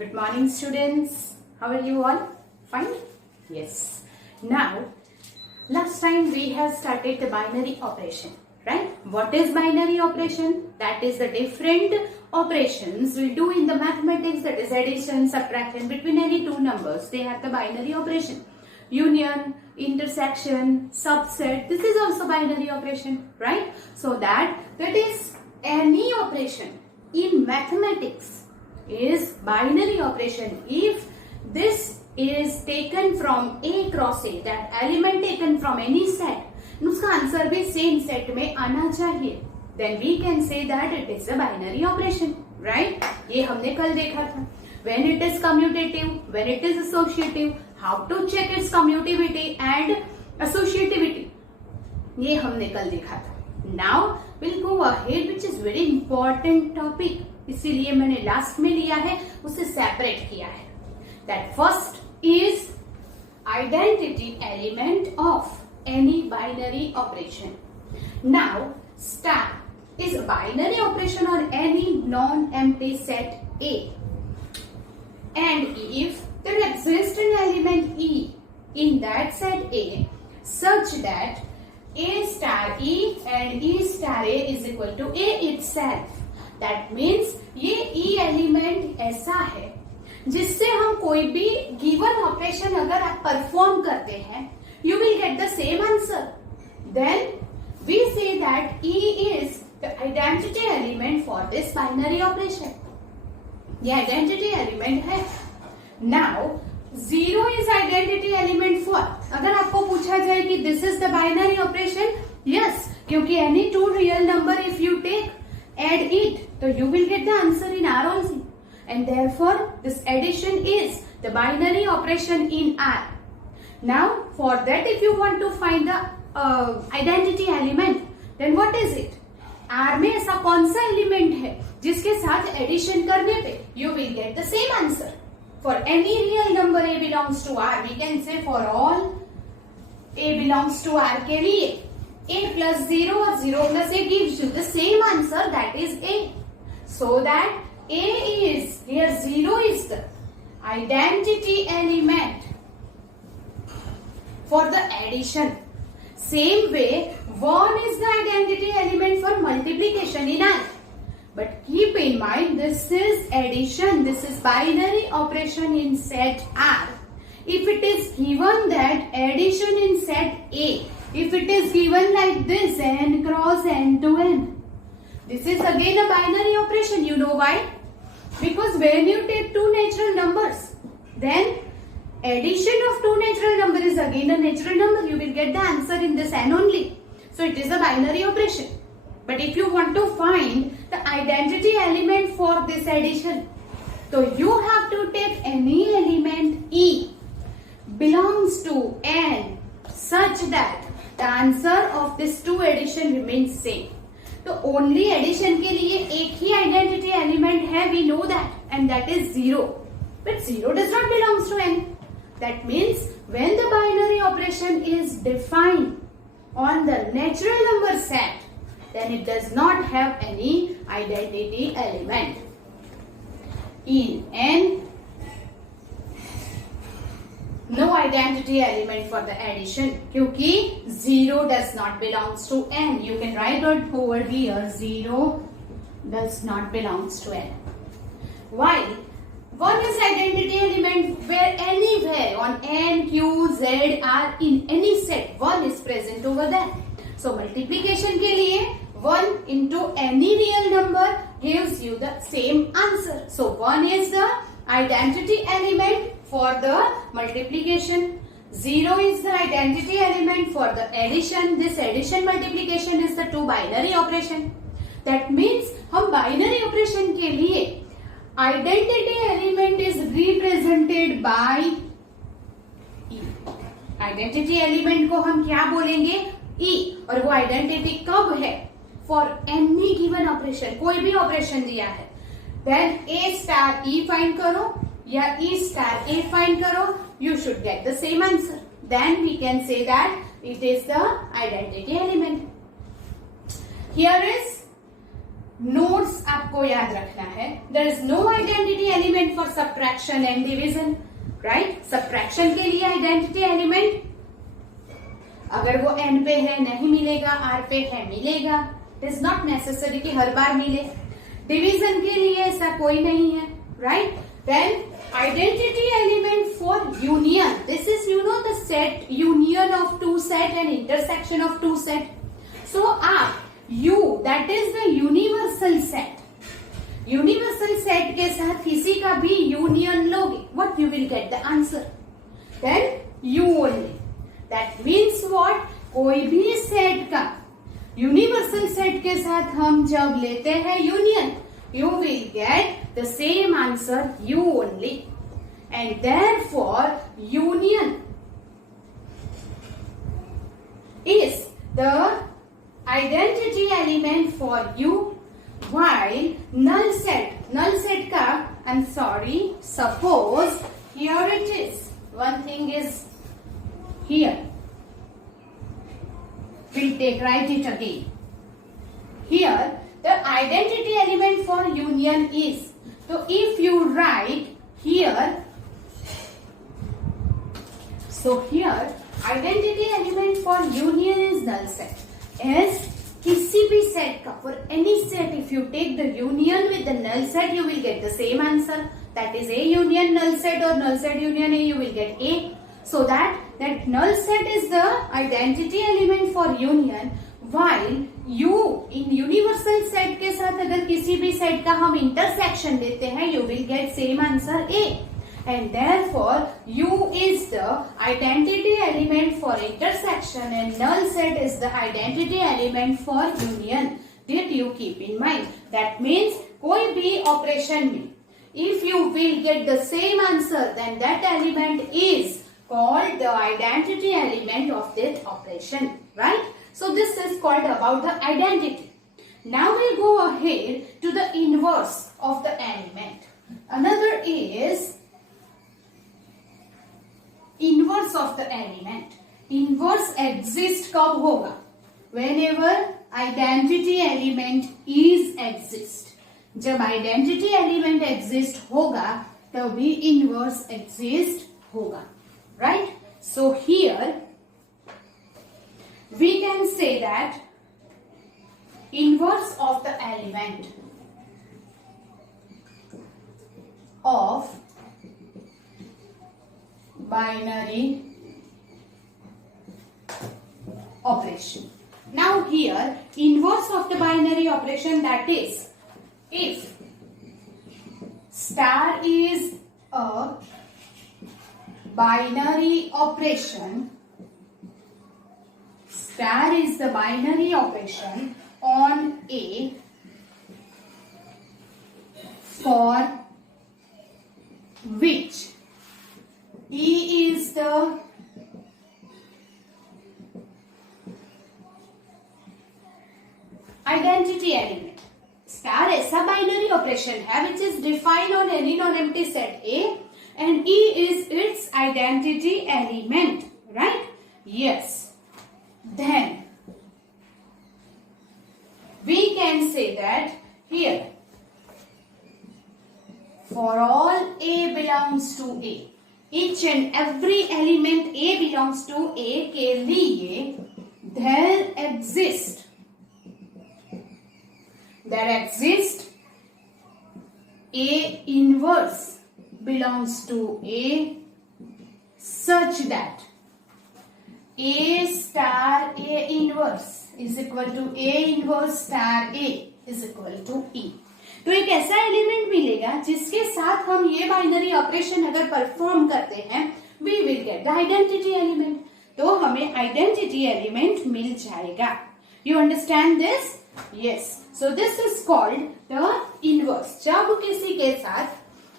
Good morning, students. How are you all? Fine? Yes. Now, last time we have started the binary operation, right? What is binary operation? That is the different operations we do in the mathematics, that is addition, subtraction between any two numbers. They have the binary operation. Union, intersection, subset. This is also binary operation, right? So that is any operation in mathematics is binary operation if this is taken from A cross A, that element taken from any set, उसका answer भी same set में आना चाहिए, then we can say that it is a binary operation, right? ये हमने कल देखा था. When it is commutative, when it is associative, how to check its commutativity and associativity, ये हमने कल देखा था. Now we'll go ahead, which is very important topic. इसीलिए मैंने लास्ट में लिया है, उसे सेपरेट किया है. That first is identity element of any binary operation. Now, star is a binary operation on any non-empty set A. And if there exists an element E in that set A such that A star E and E star A is equal to A itself. That means ये E element ऐसा है जिससे हम कोई भी given operation अगर आप perform करते हैं, you will get the same answer. Then we say that E is the identity element for this binary operation. ये identity element है. Now 0 is identity element for. अगर आपको पूछा जाए कि this is the binary operation, yes, क्योंकि any two real number if you take add it, so you will get the answer in R also, and therefore this addition is the binary operation in R. Now for that, if you want to find the identity element, then what is it? R में ऐसा कौन सा element है जिसके साथ addition करने पे you will get the same answer. For any real number A belongs to R, we can say for all A belongs to R के लिए A plus 0 or 0 plus A gives you the same answer, that is A. So that A is, here 0 is the identity element for the addition. Same way 1 is the identity element for multiplication in R. But keep in mind, this is addition, this is binary operation in set R. If it is given that addition in set A, if it is given like this, n cross n to n, this is again a binary operation. You know why? Because when you take two natural numbers, then addition of two natural number is again a natural number. You will get the answer in this n only. So it is a binary operation. But if you want to find the identity element for this addition, so you have to take any element E belongs to n such that the answer of this two addition remains same. तो only addition के लिए एक ही identity element है, we know that, and that is 0. But 0 does not belongs to n. That means when the binary operation is defined on the natural number set, then it does not have any identity element. In n, no identity element for the addition, क्योंकि 0 does not belongs to n. You can write it over here, 0 does not belongs to n. Why? 1 is identity element where anywhere on n, q, z, r in any set 1 is present over there. So multiplication के लिए 1 into any real number gives you the same answer. So 1 is the identity element for the multiplication. 0 is the identity element for the addition. This addition multiplication is the two binary operation. That means हम binary operation के लिए identity element is represented by E. Identity element को हम क्या बोलेंगे? E. और वो identity कब है? For any given operation, कोई भी operation दिया है, then A star E find करो या E star A find करो, you should get the same answer. Then we can say that it is the identity element. Here is notes आपको याद रखना है. There is no identity element for subtraction and division, right. Subtraction के लिए identity element अगर वो N पे है नहीं मिलेगा, आर पे है मिलेगा. इट इज नॉट नेसेसरी कि हर बार मिले. डिवीजन के लिए ऐसा कोई नहीं है, right. Then identity element for union. This is, you know, the set union of two set and intersection of two set. So U, that is the universal set. Universal set के साथ किसी का भी union लोगे, what you will get the answer. Then U only. That means what? कोई भी set का universal set के साथ हम जब लेते हैं union, you will get the same answer, U only. And therefore union is the identity element for U, while null set का, I'm sorry, suppose here it is, one thing is here, we'll write it again. Here the identity element for union is, so if you write here, so here identity element for union is null set. As किसी भी set का, for any set, if you take the union with the null set, you will get the same answer. That is A union null set or null set union A, you will get A. So that null set is the identity element for union, while U in universal set के साथ अगर किसी भी set का हम intersection लेते हैं, you will get same answer A. And therefore U is the identity element for intersection and null set is the identity element for union. Did you keep in mind? That means कोई भी operation में if you will get the same answer, then that element is called the identity element of that operation, right? So this is called about the identity. Now we go ahead to the inverse of the element. Another is inverse of the element. Inverse exist कब होगा? Whenever identity element is exist. जब identity element exist होगा तभी inverse exist होगा, right? So here we can say that inverse of the element of binary operation. Now here inverse of the binary operation, that is if star is a binary operation, star is the binary operation on A for which E is the identity element. Star ऐसा binary operation है which is defined on any non-empty set A and E is its identity element, right? Yes. Then we can say that here for all A belongs to A, each and every element A belongs to A के लिए there exists A inverse belongs to A such that A star A inverse is equal to A inverse star A is equal to E. तो एक ऐसा element मिलेगा जिसके साथ हम ये बाइनरी ऑपरेशन अगर परफॉर्म करते हैं we will get the identity element. तो हमें आइडेंटिटी एलिमेंट मिल जाएगा. You understand this? Yes. So this is called the inverse. जब किसी के साथ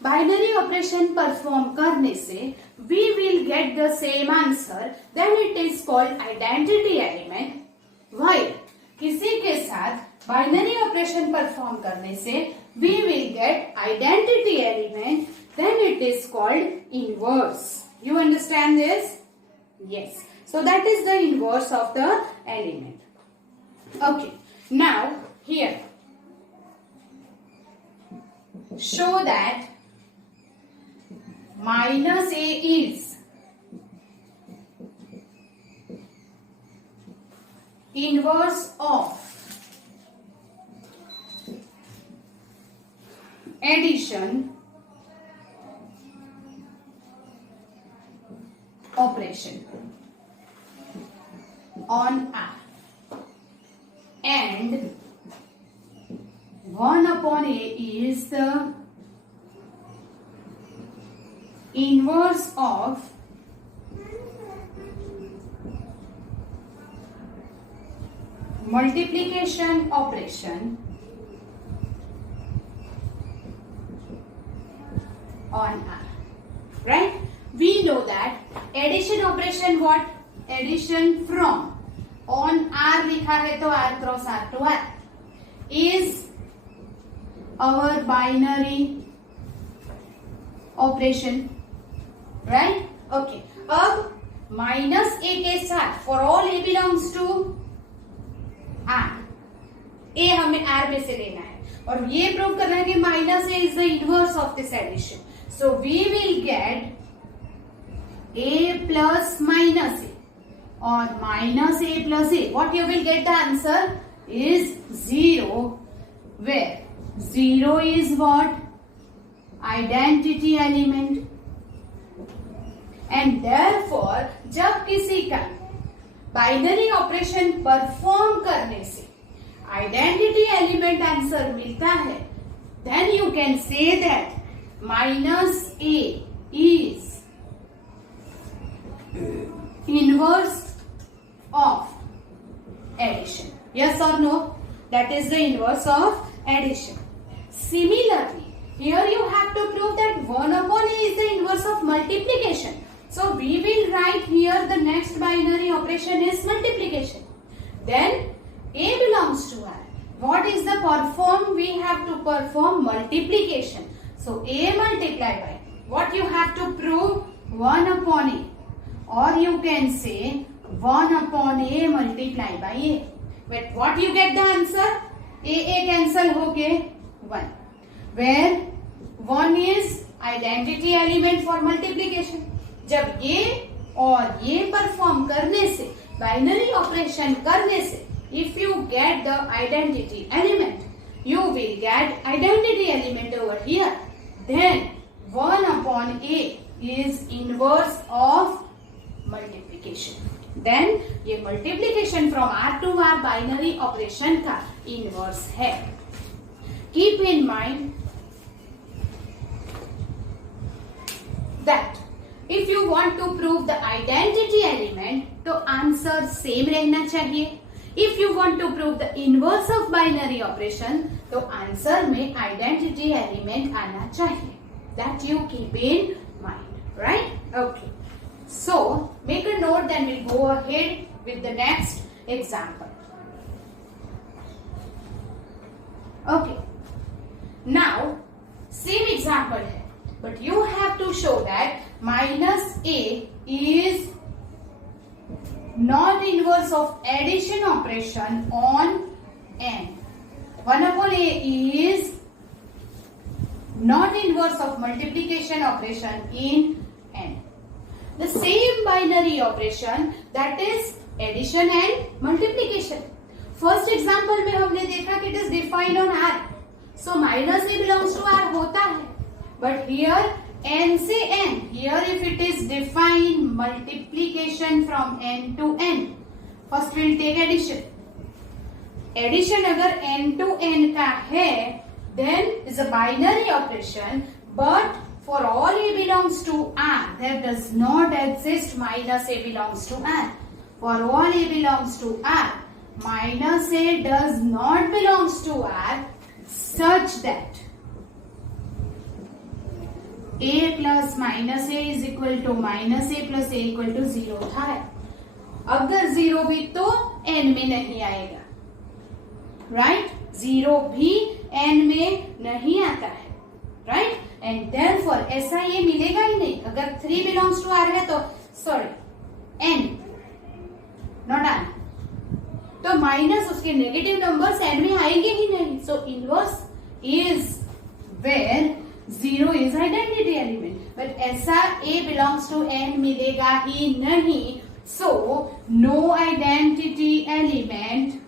बाइनरी ऑपरेशन परफॉर्म करने से we will get the same answer, then it is called identity element. While किसी के साथ बाइनरी ऑपरेशन परफॉर्म करने से we will get identity element, then it is called inverse. You understand this? Yes. So that is the inverse of the element. Okay. Now here show that minus a is inverse of addition operation on R, and 1 upon A is the inverse of multiplication operation on R, right? We know that addition operation what? Addition from on R लिखा है तो R cross R to R is our binary operation, right? Okay. अब minus a के साथ for all a belongs to R, a हमें R में से लेना है और ये प्रूव करना है कि minus a is the inverse of this addition. So we will get a plus minus a or minus a plus a. What you will get the answer is 0, where 0 is what? Identity element. And therefore जब किसी का binary operation perform करने से identity element answer मिलता है, then you can say that minus a is inverse of addition. Yes or no? That is the inverse of addition. Similarly, here you have to prove that 1 upon a is the inverse of multiplication. So we will write here the next binary operation is multiplication. Then a belongs to R. What is the perform? We have to perform multiplication. So a multiplied by what you have to prove? 1 upon a, or you can say 1 upon a multiplied by a. But what you get the answer? A cancel हो के 1, where 1 is identity element for multiplication. जब ये और ये perform करने से, binary operation करने से, if you get the identity element, you will get identity element over here. Then 1 upon a is inverse of multiplication. Then ये multiplication from R to R binary operation का inverse है. Keep in mind that if you want to prove the identity element, तो answer same रहना चाहिए. If you want to prove the inverse of binary operation, तो answer में identity element आना चाहिए. That you keep in mind, right? Okay. So make a note, then we'll go ahead with the next example. Okay. Now same example है, but you have to show that minus a is not inverse of addition operation on n. 1 upon a is not inverse of multiplication operation in n. The same binary operation, that is addition and multiplication. First example में हमने देखा कि it is defined on R. So minus a belongs to R होता है. But here n से n. Here if it is defined multiplication from n to n. First we'll take addition. Addition अगर n to n का है, then is a binary operation. But for all a belongs to R, there does not exist minus a belongs to R. For all a belongs to R, minus a does not belongs to R, such that a plus minus a is equal to minus a plus a equal to 0 था. अगर 0 भी तो n में नहीं आएगा, right? 0 भी n में नहीं आता है, right? And therefore ऐसा ये मिलेगा ही नहीं. अगर 3 belongs to R है तो n not R, तो माइनस उसके नेगेटिव नंबर्स n में आएंगे ही नहीं. So inverse is where 0 is identity element, but ऐसा A belongs to N मिलेगा ही नहीं. So no identity element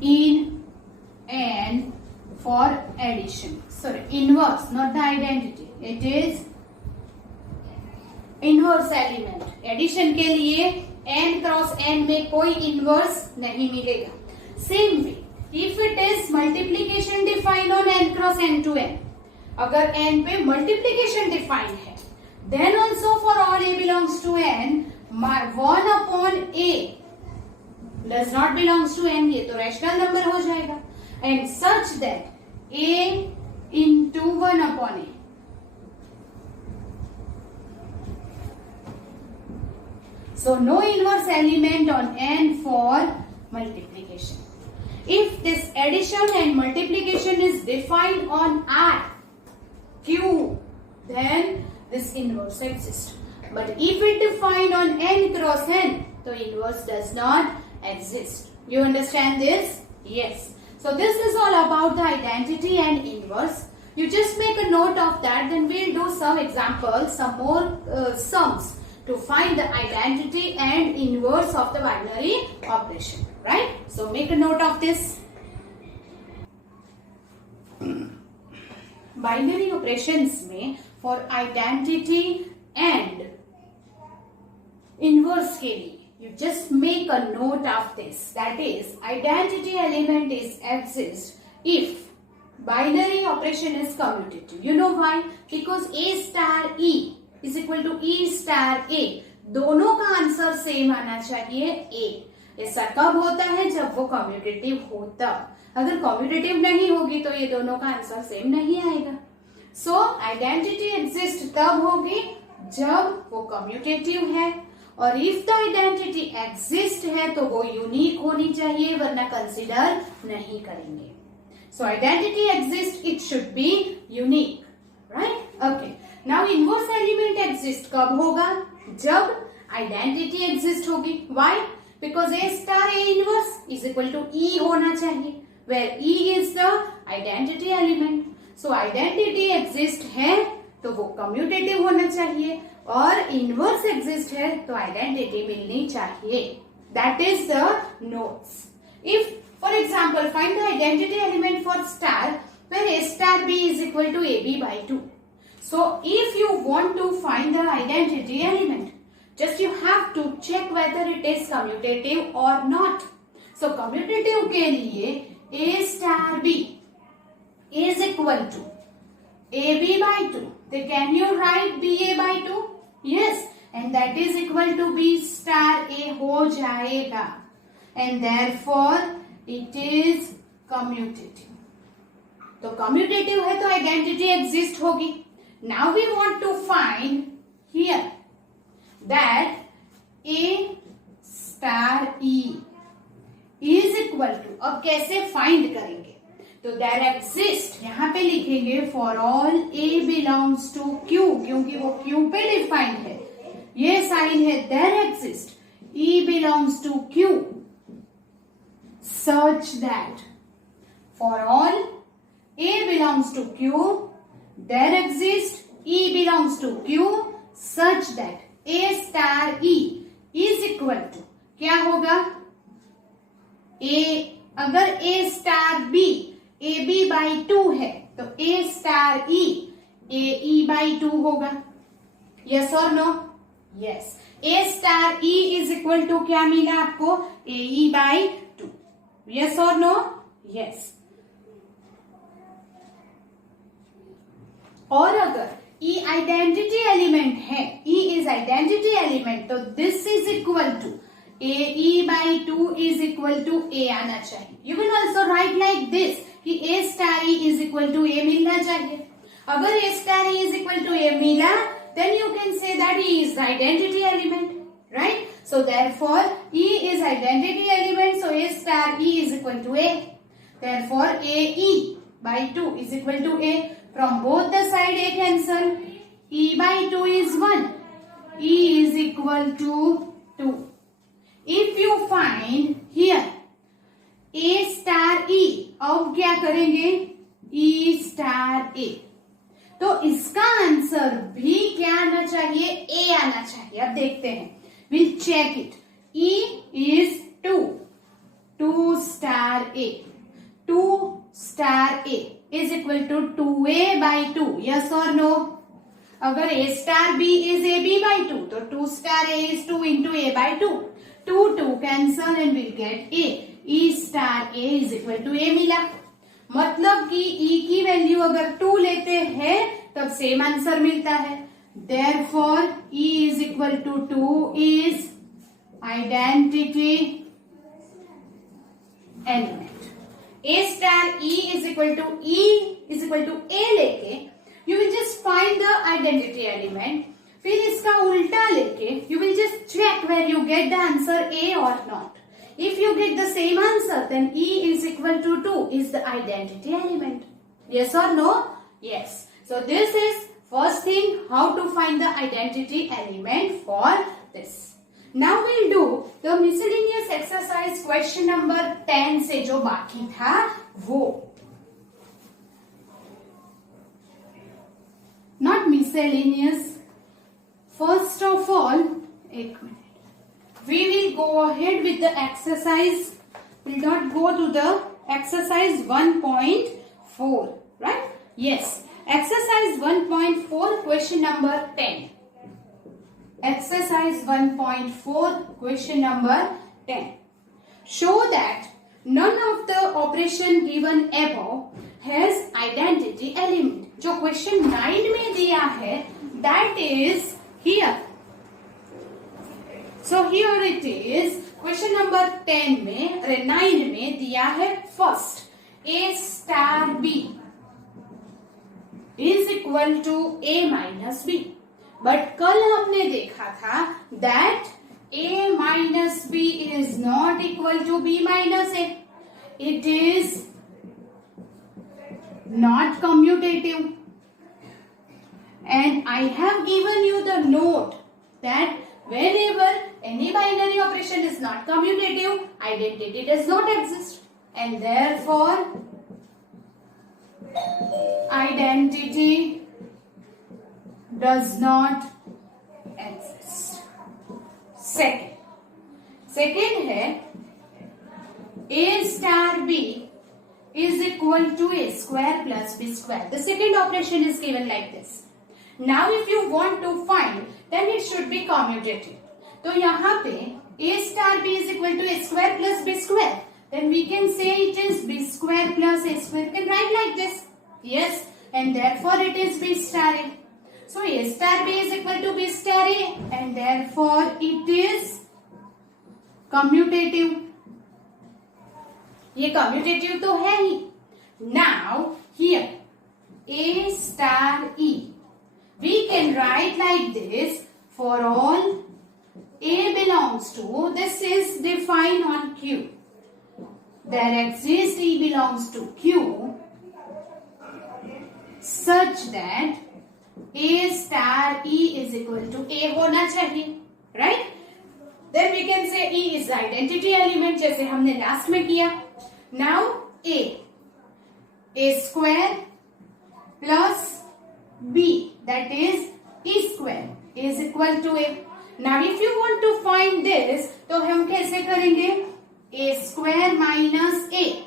in N for addition. Sorry, inverse, not the identity. It is inverse element. Addition के लिए n cross n में कोई inverse नहीं मिलेगा. Same way, if it is multiplication defined on n cross n to n, अगर n पे multiplication defined है, then also for all a belongs to n, 1 upon a does not belongs to n, ये तो rational number हो जाएगा, and such that a into 1 upon a. So no inverse element on n for multiplication. If this addition and multiplication is defined on R, Q, then this inverse exists. But if it defined on n cross n, the inverse does not exist. You understand this? Yes. So this is all about the identity and inverse. You just make a note of that, then we'll do some examples, some more sums to find the identity and inverse of the binary operation, right? So make a note of this. Binary operations में for identity and inverse के लिए you just make a note of this. That is, identity element is exists if binary operation is commutative. You know why? Because A star E is equal to E star A. दोनों का answer same आना चाहिए A. ऐसा कब होता है? जब वो कम्यूटेटिव होता. अगर कम्यूटेटिव नहीं होगी तो ये दोनों का आंसर सेम नहीं आएगा. सो आइडेंटिटी एग्जिस्ट तब होगी जब वो कम्यूटेटिव है, और इफ द आइडेंटिटी एग्जिस्ट है तो वो यूनिक होनी चाहिए, वरना कंसिडर नहीं करेंगे. So identity exist, it should be unique, right? Okay. Now inverse element exist कब होगा? जब आइडेंटिटी एग्जिस्ट होगी. Why? Because A star A inverse is equal to E होना चाहिए, where E is the identity element. So identity exist है तो वो commutative होना चाहिए, और इनवर्स एग्जिस्ट है तो आइडेंटिटी मिलनी चाहिए. That is the notes. If for example find the identity element for star where a star b is equal to ab by 2. So if you want to find the identity element, just you have to check whether it is commutative or not. So commutative के लिए a star b is equal to ab by 2. Then can you write ba by 2? Yes, and that is equal to b star a हो जाएगा, and therefore it is commutative. तो commutative है तो identity exist होगी. Now we want to find here that A star E is equal to. अब कैसे find करेंगे? तो देयर एग्जिस्ट, यहां पे लिखेंगे for all A belongs to Q, क्योंकि वो क्यू पे डिफाइंड है. ये साइन है. There exist E belongs to Q such that for all A belongs to Q, there exists E belongs to Q such that A star E is equal to, क्या होगा? A, अगर A star B AB by 2 है तो A star E AE by 2 होगा. Yes or no? Yes. A star E is equal to क्या मिला आपको? AE by 2. Yes or no? Yes. और अगर E आइडेंटिटी एलिमेंट है, E इज आइडेंटिटी एलिमेंट, तो this is equal to AE by 2 is equal to A आना चाहिए. You can also write like this कि A star E is equal to A मिलना चाहिए. अगर A star E is equal to A मिला, then you can say that E is identity element, right? So therefore E is identity element, so A star E is equal to A. Therefore AE by 2 is equal to A. From both the side A cancel. E by 2 is 1. E is equal to 2. If you find here A star E अब क्या करेंगे, E star A। तो इसका answer भी क्या आना चाहिए, A आना चाहिए। अब देखते हैं, will check it. E is 2 star A, 2 star A is equal to 2A by 2, yes और नो। अगर A स्टार B इज AB बाई 2, तो 2 star A is 2 into A by 2, 2 cancel and will get A। E star A is equal to A मिला। मतलब कि E की value अगर 2 लेते हैं तब सेम आंसर मिलता है। Therefore E is equal to 2 is identity element. A star E is equal to A लेके you will just find the identity element. फिर इसका उल्टा लेके you will just check where you get the answer A or not. If you get the same answer, then E is equal to 2 is the identity element. Yes or no? Yes. So this is first thing, how to find the identity element for this. Now we'll do the miscellaneous exercise question number 10 से जो बाकी था वो। Not miscellaneous. First of all, एक minute, we will go ahead with the exercise. We'll not go to the exercise 1.4, right? Yes, exercise 1.4 question number 10. Exercise 1.4 question number 10. Show that none of the operation given above has identity element. जो question 9 में दिया है that is here. So here it is, question number 10 में, 9 में दिया है first A स्टार B is equal to A minus B. But कल हमने देखा था that A minus B is not equal to B minus A. It is not commutative. And I have given you the note that whenever any binary operation is not commutative, identity does not exist, and therefore identity does not exist. Second है A star B is equal to A square plus B square. The second operation is given like this. Now if you want to find, then it should be commutative. तो यहाँ पे A star B is equal to A square plus B square. Then we can say it is B square plus A square. You can write like this. Yes, and therefore it is B star A. So A star B is equal to B star A, and therefore it is commutative. ये commutative तो है ही. Now here A star E. We can write like this for all A belongs to, this is defined on Q. There exists E belongs to Q such that A star E is equal to A होना चाहिए, right? Then we can say E is identity element जैसे हमने last में किया. Now A square plus B, that is E square is equal to A. Now if you want to find this, तो हम कैसे करेंगे? A square minus A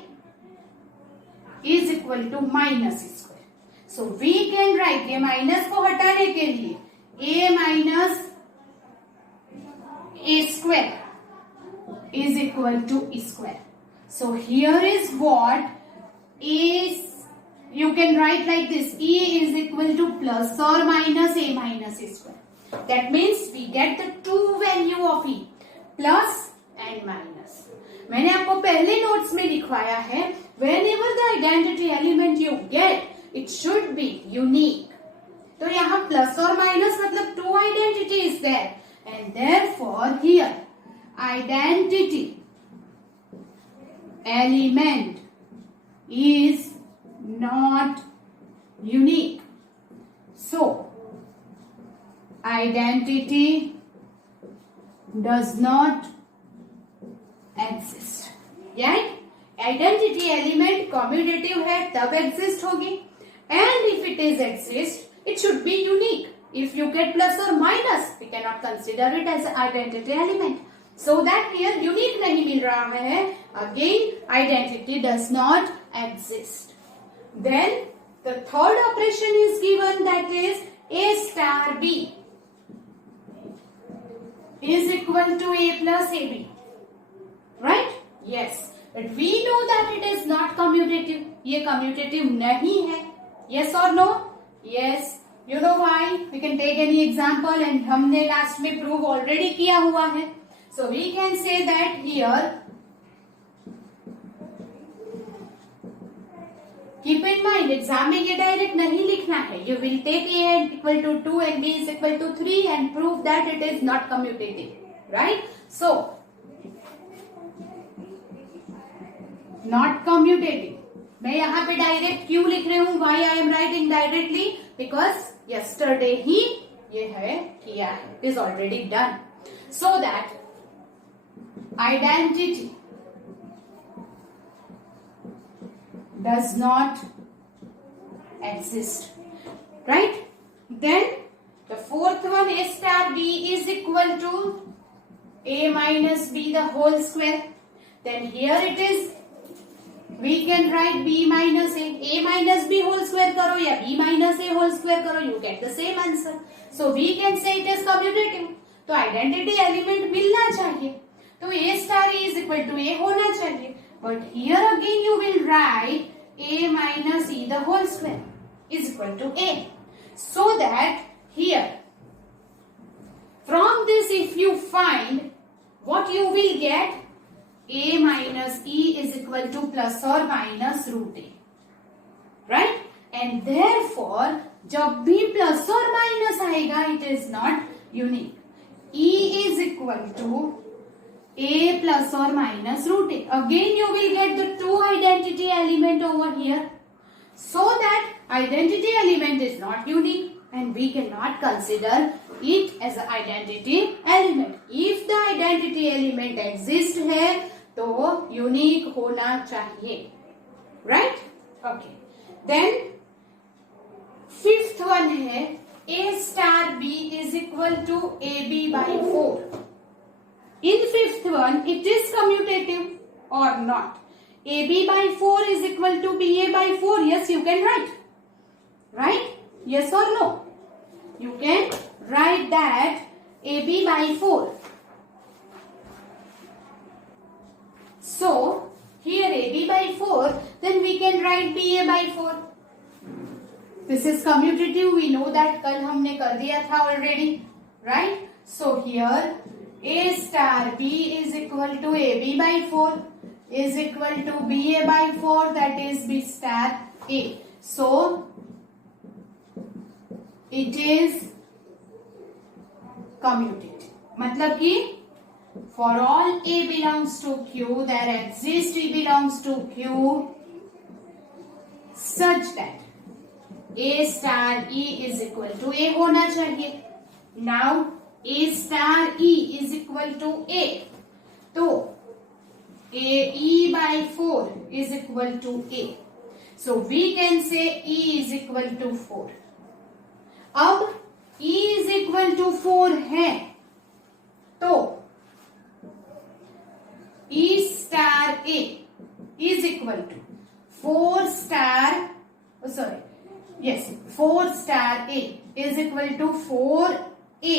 is equal to minus E square. So we can write, ये minus को हटाने के लिए A minus A square is equal to E square. So here is what is, you can write like this, E is equal to plus or minus A minus A square. That means we get the two value of E, plus and minus. मैंने आपको पहले notes में लिखवाया है, whenever the identity element you get, it should be unique. तो यहाँ plus or minus मतलब two identity is there, and therefore here identity element is not unique. So identity does not exist, right? Identity element commutative है तब exist होगी, and if it is exist it should be unique. If you get plus or minus, we cannot consider it as an identity element. So that here unique नहीं मिल रहा है. Again, identity does not exist. Then the third operation is given, that is A star B is equal to A plus AB. Right? Yes. But we know that it is not commutative. ये commutative नहीं है. Yes or no? Yes. You know why? We can take any example and हमने last में prove already किया हुआ है. So we can say that here, keep in mind, exam में ये direct नहीं लिखना है. You will take A equal to 2 and B is equal to 3 and prove that it is not commutative. Right? So, not commutative. मैं यहाँ पे direct क्यों लिख रही हूँ? Why I am writing directly? Because yesterday ही ये है किया है, is already done. So that identity does not exist. Right? Then the fourth one, A star B is equal to A minus B the whole square. Then here it is, we can write B minus A. A minus B whole square करो या B minus A whole square करो, you get the same answer. So we can say it is commutative. तो identity element मिलना चाहिए. तो A star E is equal to A होना चाहिए. But here again you will write A minus E the whole square is equal to A. So that here, from this if you find, what you will get, A minus E is equal to plus or minus root A. Right? And therefore, जब भी plus or minus आएगा, it is not unique. E is equal to A plus or minus root A. Again, you will get the two identity element over here. So that identity element is not unique and we cannot consider it as an identity element. If the identity element exists है, तो unique होना चाहिए. Right? Okay. Then fifth one है A star B is equal to AB by 4. In fifth one, it is commutative or not? AB by 4 is equal to BA by 4. Yes, you can write. Right? Yes or no? You can write that AB by 4. So, here AB by 4, then we can write BA by 4. This is commutative. We know that कल हमने कर दिया था already. Right? So, here A star B is equal to AB by 4 is equal to BA by 4, that is B star A. So, it is commutative. मतलब कि for all A belongs to Q, there exists E belongs to Q such that A star E is equal to A होना चाहिए. Now A star E is equal to A. तो AE by 4 is equal to A. So we can say E is equal to 4. अब E is equal to 4 है तो E star A is equal to 4 star A is equal to 4A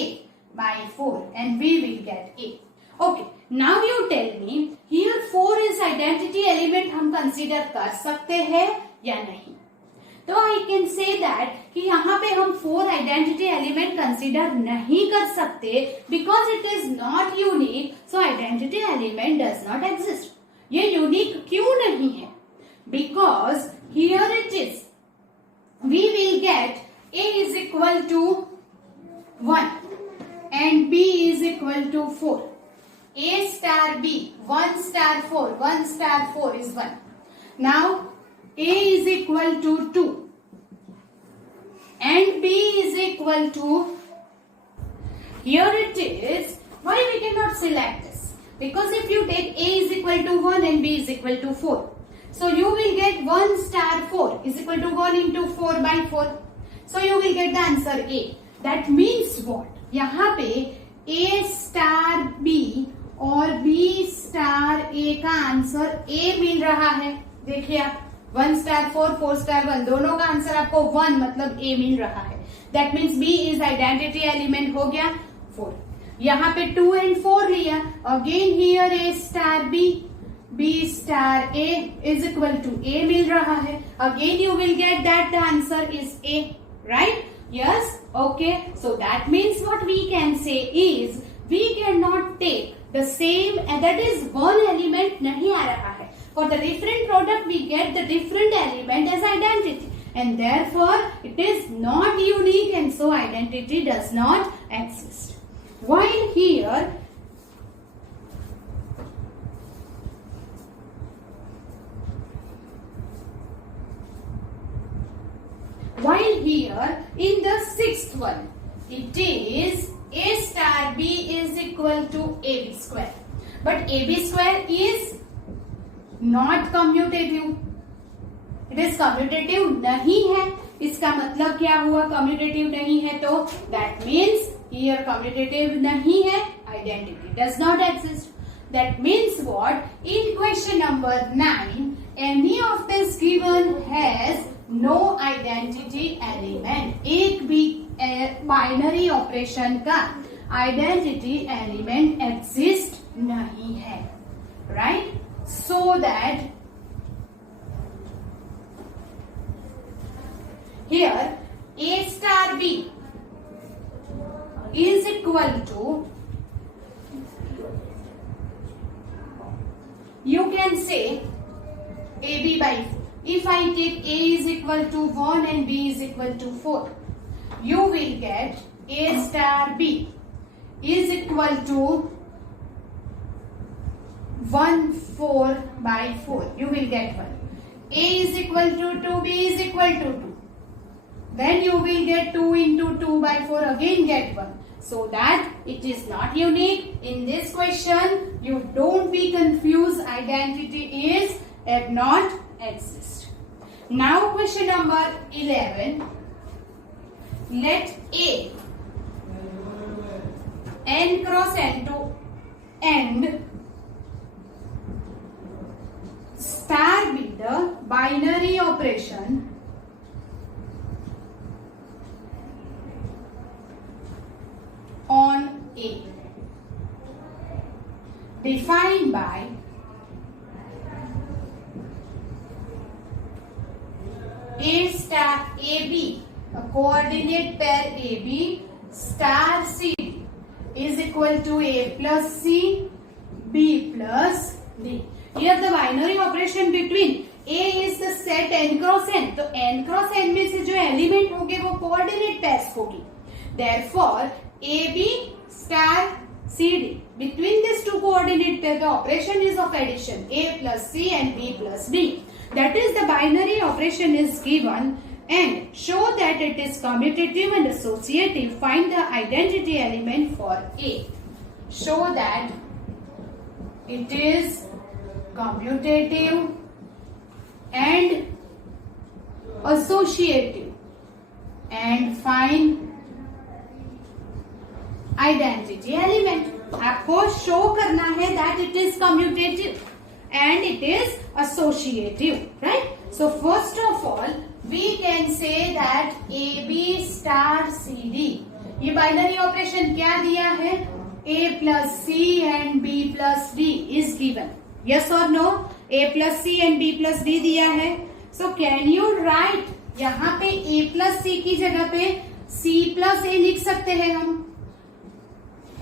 by 4 and we will get A. Okay, now you tell me here 4 is identity element हम consider कर सकते हैं या नहीं. तो I can say that कि यहाँ पे हम 4 identity element consider नहीं कर सकते because it is not unique, so identity element does not exist. ये unique क्यों नहीं है? Because here it is, we will get A is equal to 1 and B is equal to 4. A star B, 1 star 4, 1 star 4 is 1. Now A is equal to 2 and B is equal to, here it is, why we cannot select this? Because if you take A is equal to 1 and B is equal to 4, So you will get 1 star 4 is equal to 1 into 4 by 4. So you will get the answer A. That means what? यहाँ पे A star B और B star A का answer A मिल रहा है. देखिए आप 1 star 4, 4 star 1 दोनों का आंसर आपको 1 मतलब A मिल रहा है. That means B is identity element हो गया 4. यहाँ पे 2 and 4 लिया. Again here A star B, B star A is equal to A मिल रहा है. Again you will get that the answer is A, right? Yes, okay. So that means what we can say is we cannot take the same, and that is one element नहीं आ रहा है. For the different product we get the different element as identity, and therefore it is not unique, and so identity does not exist. While here in the sixth one, it is A star B is equal to AB square. But AB square is not commutative. It is commutative नहीं है. इसका मतलब क्या हुआ? commutative नहीं है तो that means here commutative नहीं है. Identity does not exist. That means what? In question number 9, any of this given has no identity element. एक भी बाइनरी ऑपरेशन का आइडेंटिटी एलिमेंट एग्जिस्ट नहीं है, right? So that here A star B is equal to, you can say AB by 4. If I take A is equal to 1 and B is equal to 4, you will get A star B is equal to 1 4 by 4. You will get 1. A is equal to 2, B is equal to 2. Then you will get 2 into 2 by 4, again get 1. So that it is not unique. In this question, you don't be confused. Identity is not exist. Now question number 11. Let A n cross n to end star be the binary operation on A defined by A star AB, a coordinate pair AB star CD is equal to A plus C, B plus D. Here the binary operation between A is the set n cross n. तो n cross n में से जो element होंगे वो coordinate pairs होगी. Therefore AB star CD, between these two coordinate pair the operation is of addition, A plus C and B plus D. That is the binary operation is given, and show that it is commutative and associative. Find the identity element for A. Show that it is commutative and associative, and find identity element. आपको show करना है that it is commutative and it is associative, right? So first of all we can say that AB star CD, ये binary operation क्या दिया है? A plus C and B plus D is given. Yes or no? A plus C and B plus D दिया है. So can you write, यहाँ पे A plus C की जगह पे C plus A लिख सकते हैं हम,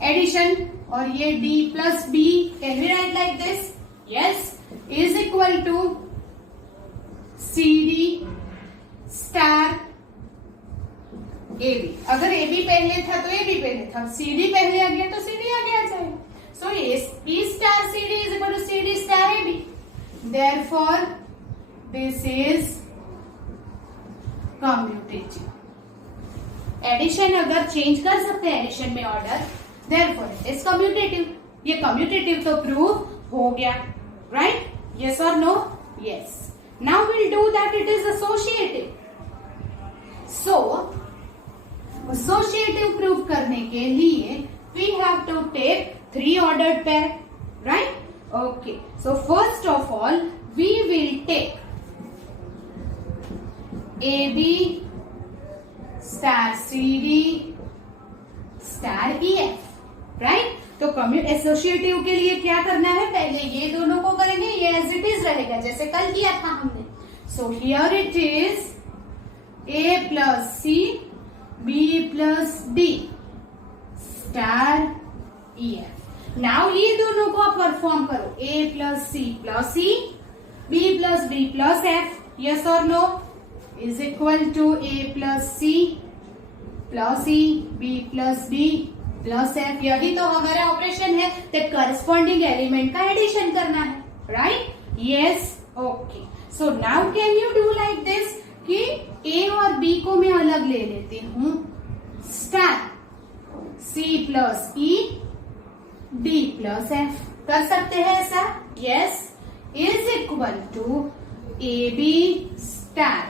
एडिशन, और ये D plus B, can we write like this? Yes, is equal to CD star AB. अगर AB पहले था तो AB पहले था, CD पहले आ गया तो CD आगे आ जाएगा. So yes, B star CD is equal to CD star AB. Therefore, this is commutative. Addition अगर चेंज कर सकते हैं एडिशन में order, therefore it is commutative. ये commutative तो प्रूव हो गया, right? Yes or no? Yes. Now we'll do that it is associative. So, associative proof करने के लिए we have to take 3 ordered pair, right? Okay. So first of all, we will take AB star CD star EF, right? तो associative के लिए क्या करना है, पहले ये दोनों को करेंगे, ये एज इट इज रहेगा जैसे कल किया था हमने. So here it is A plus C B plus D star EF. Now ये दोनों को आप परफॉर्म करो, A plus C plus E B plus D plus F, yes और no, is equal to A plus C plus E B plus D plus F. यही तो हमारा operation है, दैट करस्पॉन्डिंग एलिमेंट का एडिशन करना है, right? Yes, okay. So now can you do like this कि A और B को मैं अलग ले लेती हूं, star C plus E D plus F. कर सकते हैं ऐसा? Yes. Is equal to AB star,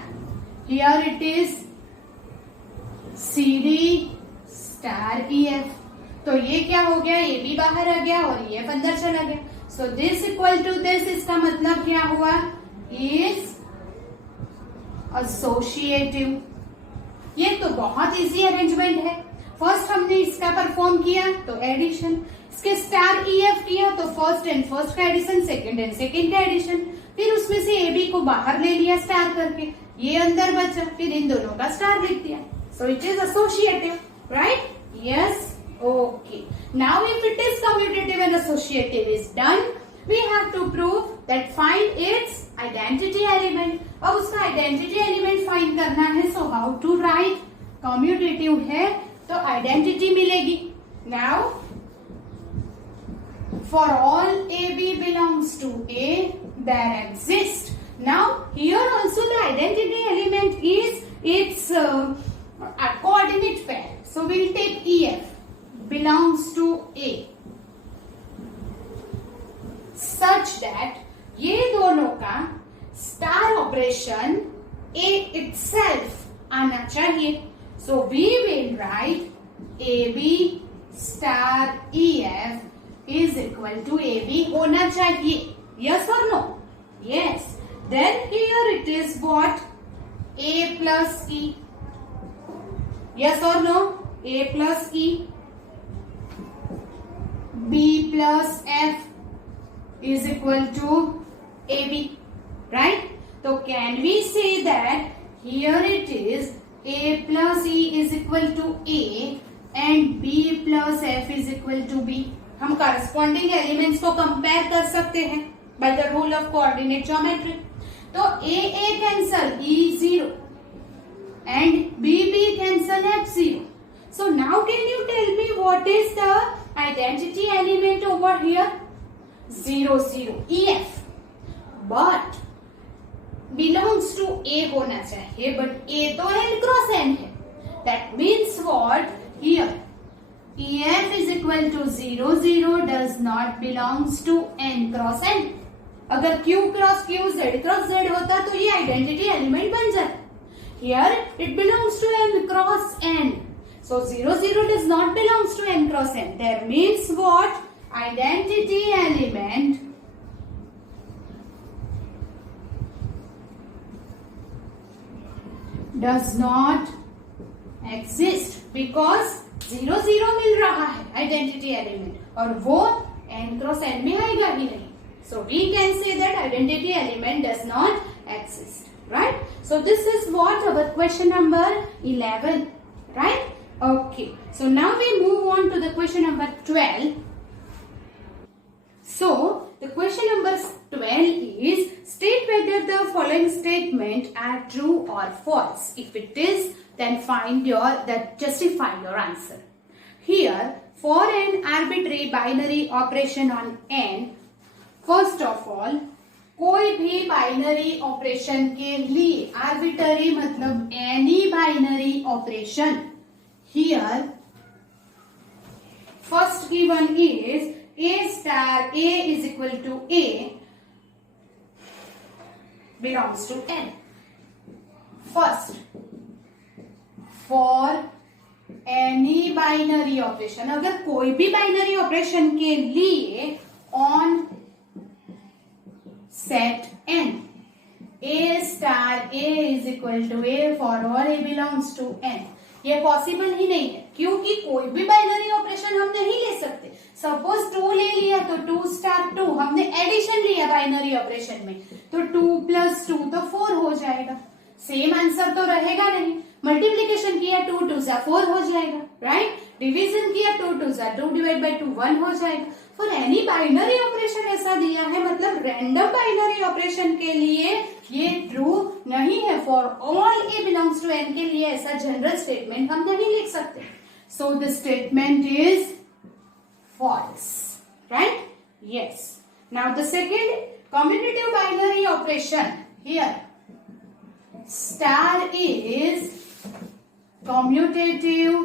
here it is CD star EF. तो ये क्या हो गया, ए बी बाहर आ गया और ये अंदर चला गया. So this equal to this, इसका मतलब क्या हुआ, इज एसोसिएटिव. ये तो बहुत इजी अरेंजमेंट है. फर्स्ट हमने इसका परफॉर्म किया तो एडिशन, इसके स्टार EF किया तो फर्स्ट एंड फर्स्ट का एडिशन, सेकंड एंड सेकंड का एडिशन, फिर उसमें से ए बी को बाहर ले लिया स्टार करके, ये अंदर बचा, फिर इन दोनों का स्टार लिख दिया. So it is associative, right? Yes. Okay. Now if it is commutative and associative is done, we have to prove that find its identity element. अब उसका identity element find करना है. So how to write? Commutative है तो identity मिलेगी. Now for all AB belongs to A, there exists. Now here also the identity element is its coordinate pair. So we'll take EF belongs to A such that ये दोनों का star operation A itself आना चाहिए. So we will write AB star EF is equal to AB होना चाहिए. Yes or no? Yes. Then here it is what? A plus E. Yes or no? A plus E. B plus F is equal to AB, right? So can we say that here it is A plus E is equal to A and B plus F is equal to B. हम corresponding elements को compare कर सकते हैं by the rule of coordinate geometry. तो A cancel E0 and B cancel F0. So now can you tell me what is the identity element over here? 0 0 EF, but belongs to A होना चाहिए, but A तो n cross n है. That means what? Here EF is equal to 0 0 does not belongs to n cross n. अगर Q cross Q Z cross Z होता तो ये identity element बन जाता. Here it belongs to n cross n. So 0 0 does not belongs to n cross n. That means what? Identity element does not exist because 0 0 मिल रहा है identity element और वो n cross n में आएगा ही नहीं. So we can say that identity element does not exist, right? So this is what our question number 11, right? Okay, so now we move on to the question number 12. So the question number 12 is state whether the following statement are true or false. If it is, then justify your answer. Here for an arbitrary binary operation on n, first of all कोई भी binary operation के लिए, arbitrary मतलब any binary operation. Here first given is A star A is equal to A belongs to n. First, for any binary operation, अगर कोई भी binary operation के लिए on set n, a star a is equal to a for all a belongs to n, ये possible ही नहीं है क्योंकि कोई भी बाइनरी ऑपरेशन हम नहीं ले सकते. सपोज 2 ले लिया तो 2 स्टार 2, हमने एडिशन लिया बाइनरी ऑपरेशन में तो 2 प्लस 2 तो 4 हो जाएगा. सेम आंसर तो रहेगा नहीं. मल्टीप्लीकेशन किया 2 2 जा 4 हो जाएगा, राइट. डिवीजन किया 2 2 जा 2 डिवाइड बाय 2 1 हो जाएगा. फॉर एनी बाइनरी ऑपरेशन ऐसा दिया है, मतलब रैंडम बाइनरी ऑपरेशन के लिए ये ट्रू नहीं है. For all A belongs to N के लिए ऐसा जनरल स्टेटमेंट हम नहीं लिख सकते. So the statement is false, right? Yes. Now the second commutative binary operation here. Star is commutative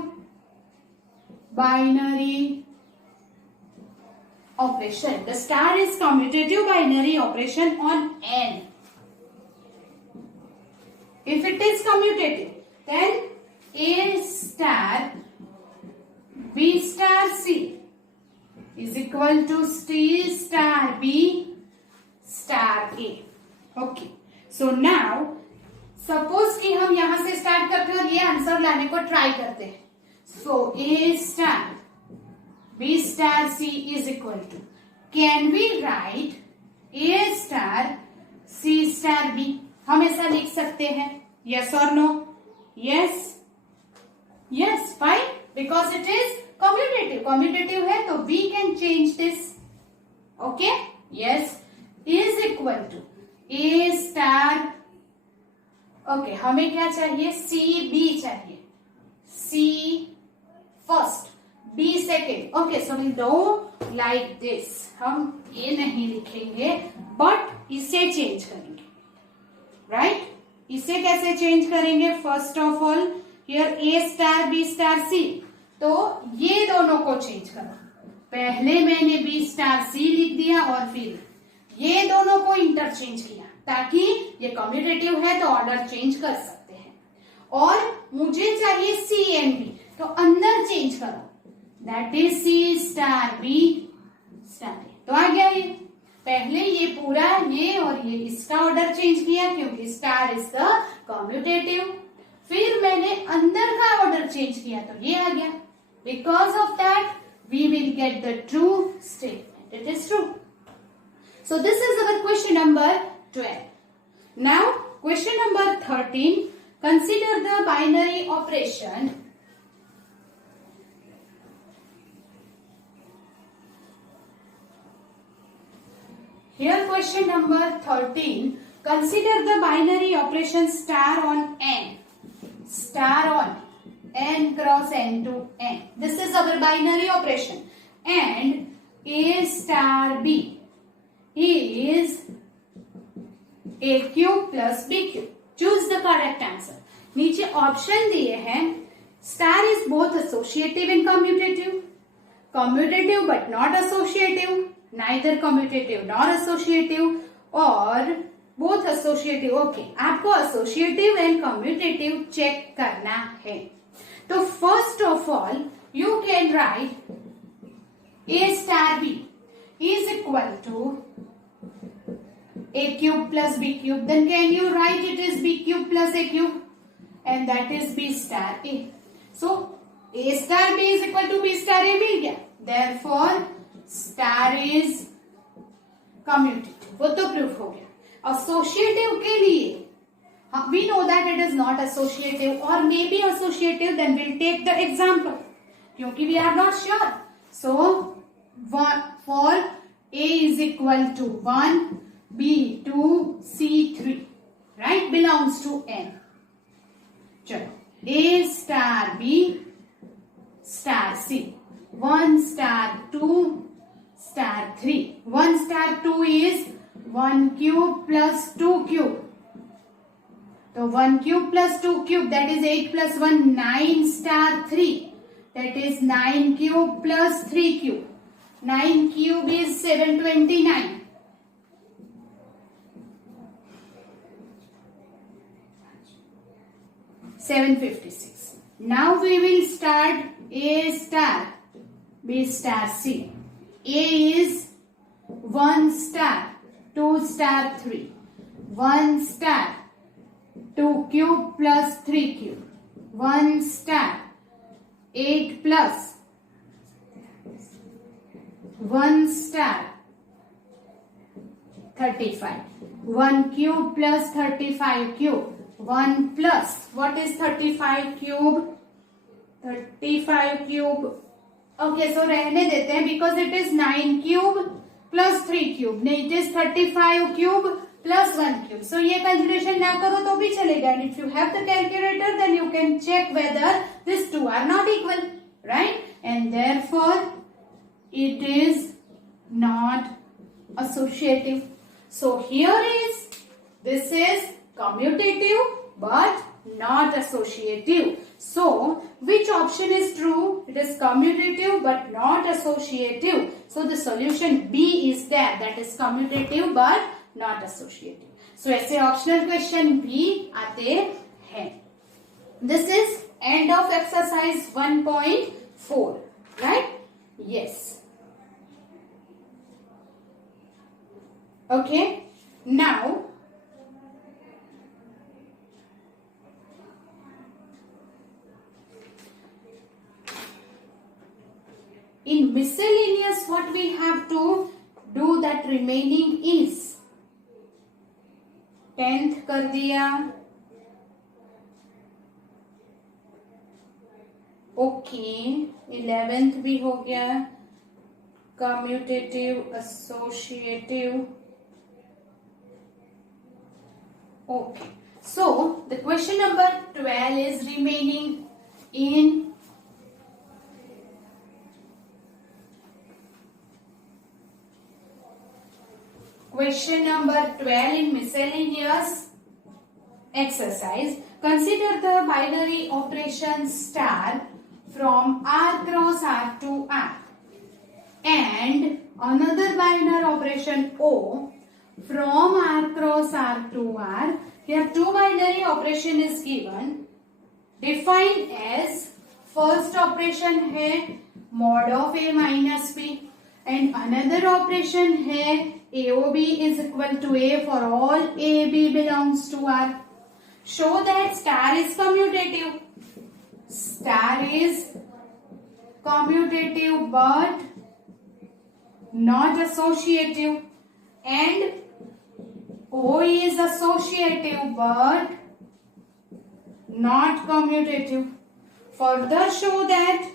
binary operation. The star is commutative binary operation on n. If it is commutative, then A star B star C is equal to C star B star A. Okay. So now suppose कि हम यहां से start करते हैं और ये answer लाने को ट्राई करते हैं. So A star B star C is equal to, can we write A star C star B? हम ऐसा लिख सकते हैं. Yes or no? Yes. Yes. Fine. Because it is commutative. Commutative है तो we can change this. Okay? Yes. Is equal to A star. Okay, हमें क्या चाहिए? C B चाहिए. C first, B second. Okay, so we'll do like this. हम ये नहीं लिखेंगे, but इसे चेंज करेंगे, right? इसे कैसे चेंज करेंगे? First of all, here A star B star C. तो ये दोनों को चेंज करो. पहले मैंने B star C लिख दिया और फिर ये दोनों को इंटरचेंज किया ताकि ये कम्यूटेटिव है तो ऑर्डर चेंज कर सकते हैं. और मुझे चाहिए C and B, तो अंदर चेंज करो. That is C star B star A. तो आ गया ये. पहले ये पूरा ये और ये इसका ऑर्डर चेंज किया क्योंकि स्टार इज द कम्यूटेटिव. फिर मैंने अंदर का ऑर्डर चेंज किया तो ये आ गया. Because of that we will get the true statement. It is true. So this is our question number 12. Now question number 13. Consider the binary operation. Here question number 13. Consider the binary operation star on n. Star on n cross n to n. This is our binary operation. And A star B is A cube plus B cube. Choose the correct answer. नीचे option दिए हैं. Star is both associative and commutative, commutative but not associative, neither commutative nor associative, और both associative. Okay, आपको associative and commutative check करना है. तो first of all you can write A star B is equal to A cube plus B cube. Then can you write it is B cube plus A cube, and that is B star A. So A star B is equal to B star A मिल गया. Therefore star is commutative. वो तो proof हो गया. Associative के लिए we know that it is not associative or maybe associative. Then we'll take the example क्योंकि we are not sure. So for A is equal to 1, B 2, C 3, right, belongs to n. चलो A star B star C, 1 star 2 star 3. 1 star 2 is 1 cube plus 2 cube. So 1 cube plus 2 cube, that is 8 plus 1, 9 star 3. That is 9 cube plus 3 cube. 9 cube is 729. 756. Now we will start A star, B star, C. A is 1 star, 2 star, 3. 1 star, 2 cube plus 3 cube. 1 star, 8 plus 1 star, 35. 1 cube plus 35 cube. 1 plus, what is 35 cube? 35 cube. Okay, so रहने देते हैं because it is 9 cube plus 3 cube. नहीं, it is 35 cube plus 1 cube. So ये calculation ना करो तो भी चलेगा. And if you have the calculator, then you can check whether these two are not equal, right? And therefore, it is not associative. So here is, this is commutative but not associative. So which option is true? It is commutative but not associative. So the solution B is there, that is commutative but not associative. So ऐसे optional question भी आते हैं. This is end of exercise 1.4, right? Yes. Okay. Now in miscellaneous, what we have to do, that remaining is 10th कर दिया. Okay, 11th भी हो गया. Commutative, associative. Okay, so the question number 12 is remaining in question number 12 in miscellaneous exercise. Consider the binary operation star from R cross R to R and another binary operation O from R cross R to R. Here two binary operation is given. Defined as, first operation है mod of A minus B and another operation है AOB is equal to A for all AB belongs to R. Show that star is commutative. Star is commutative but not associative, and O is associative but not commutative. Further show that,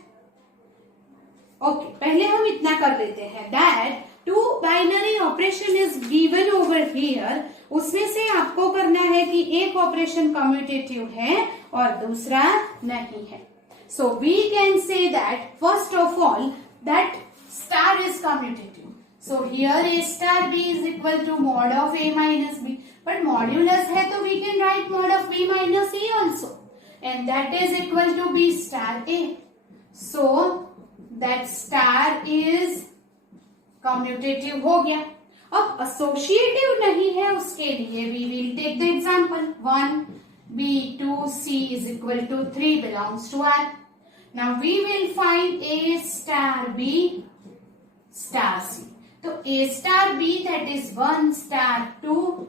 okay, पहले हम इतना कर लेते हैं that two binary operation is given over here. उसमें से आपको करना है कि एक ऑपरेशन कम्यूटेटिव है और दूसरा नहीं है. So we can say that first of all that star is commutative. So here A star B is equal to mod of A minus B. But modulus है तो we can write mod of B minus A also. And that is equal to B star A. So that star is commutative हो गया. अब associative नहीं है, उसके लिए we will take the example 1 B 2 C is equal to 3 belongs to R. Now we will find A star B star C. So A star B, that is 1 star 2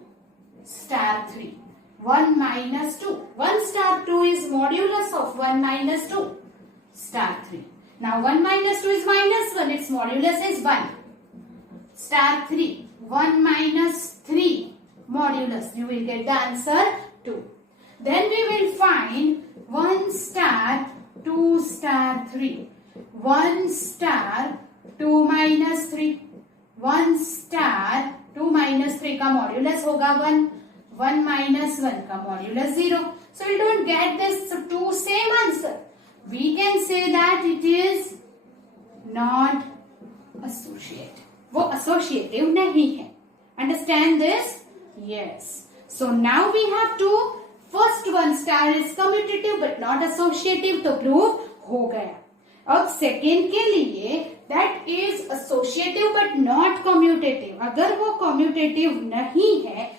star 3. 1 minus 2. 1 star 2 is modulus of 1 minus 2 star 3. Now 1 minus 2 is minus 1. Its modulus is 1. Star 3. 1 minus 3 modulus. You will get the answer 2. Then we will find 1 star 2 star 3. 1 star 2 minus 3. 1 star 2 minus 3 का modulus होगा 1. 1 minus 1 का modulus 0. So we don't get this two same answer. We can say that it is not associative. वो associative नहीं है. Understand this? Yes. So now we have to, first one star is commutative but not associative, तो prove हो गया. अब second के लिए that is associative but not commutative. अगर वो commutative नहीं है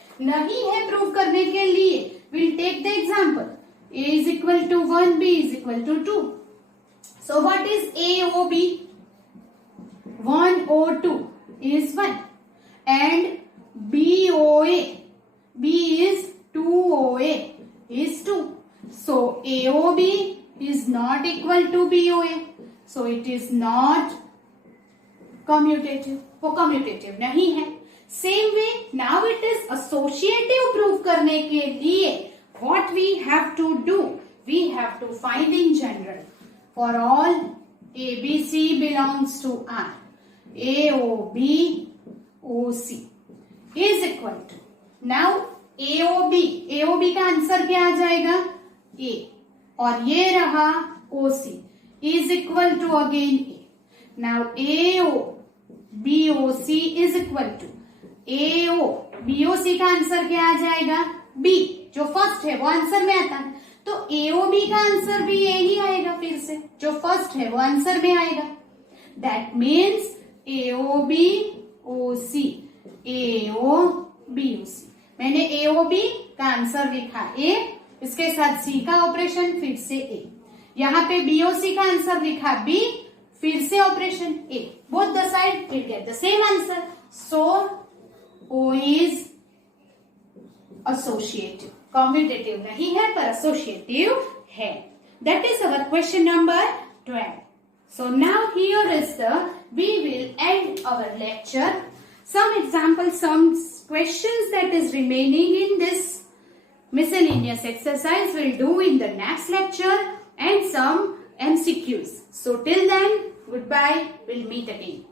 प्रूव करने के लिए we'll take the example. A is equal equal to 1, B is equal to 2. So what is AOB? 1O2 is 1 and BOA, B is 2OA is 2. So AOB is not equal to BOA. So it is not commutative. वो commutative नहीं है. Same way, now it is associative proof करने के लिए what we have to do? We have to find in general for all ABC belongs to R. AOB OC is equal to, now AOB का answer क्या आ जाएगा? A और ये रहा OC is equal to again A. Now BOC is equal to BOC का answer क्या आ जाएगा? B, जो फर्स्ट है वो आंसर में आता है, तो AOB का आंसर भी A ही आएगा, फिर से जो फर्स्ट है वो आंसर में आएगा. That means AOB OC, AOB OC. मैंने AOB का आंसर लिखा A, इसके साथ C का ऑपरेशन, फिर से A. यहाँ पे BOC का आंसर लिखा B, फिर से operation A. Both the side will get the same answer. So O is associative. Commutative नहीं है पर associative है. That is our question number 12. So now here is we will end our lecture. Some examples, some questions that is remaining in this miscellaneous exercise we'll do in the next lecture and some MCQs. So till then, goodbye. We'll meet again.